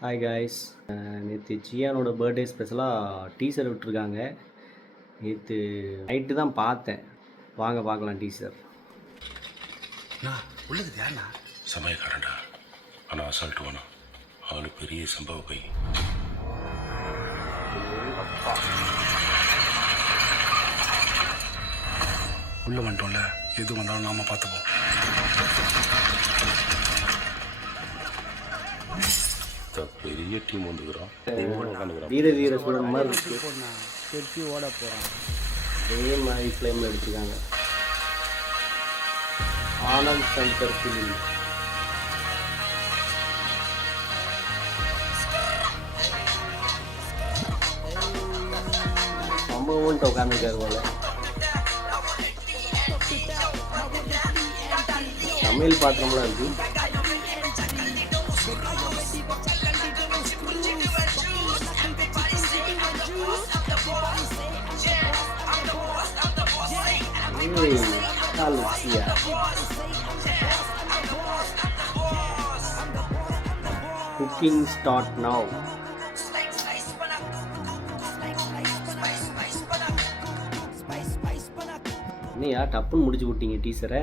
Hi guys. நேற்று ஜியானோட birthday ஸ்பெஷலாக teaser விட்டுருக்காங்க. நேற்று நைட்டு தான் பார்த்தேன். வாங்க பார்க்கலாம் டீசர். உள்ளது யாருண்ணா? சமயக்காரன்டா. ஆனால் அசால்ட் வேணாம். ஆளு பெரிய சம்பவ பை. உள்ள வந்துட்டோம்ல, எது வந்தாலும் நாம பார்த்துப்போம். பெரிய டீம் வந்துக்கிறோம். வீர வீர சூழல் மாதிரி இருக்கு. செட்டி ஓட போகிறான். அதே மாதிரி ஃப்ளேமில் எடுத்துருக்காங்க. ஆனந்த் சங்கர் ஃபிலிம். சம்பவம்ட்டு உட்காந்துருக்காரு போல. தமிழ் பாத்திரம்லாம் இருக்கு. Cooking start now. என்னையா டப்புன்னு முடிச்சு விட்டீங்க டீசரை?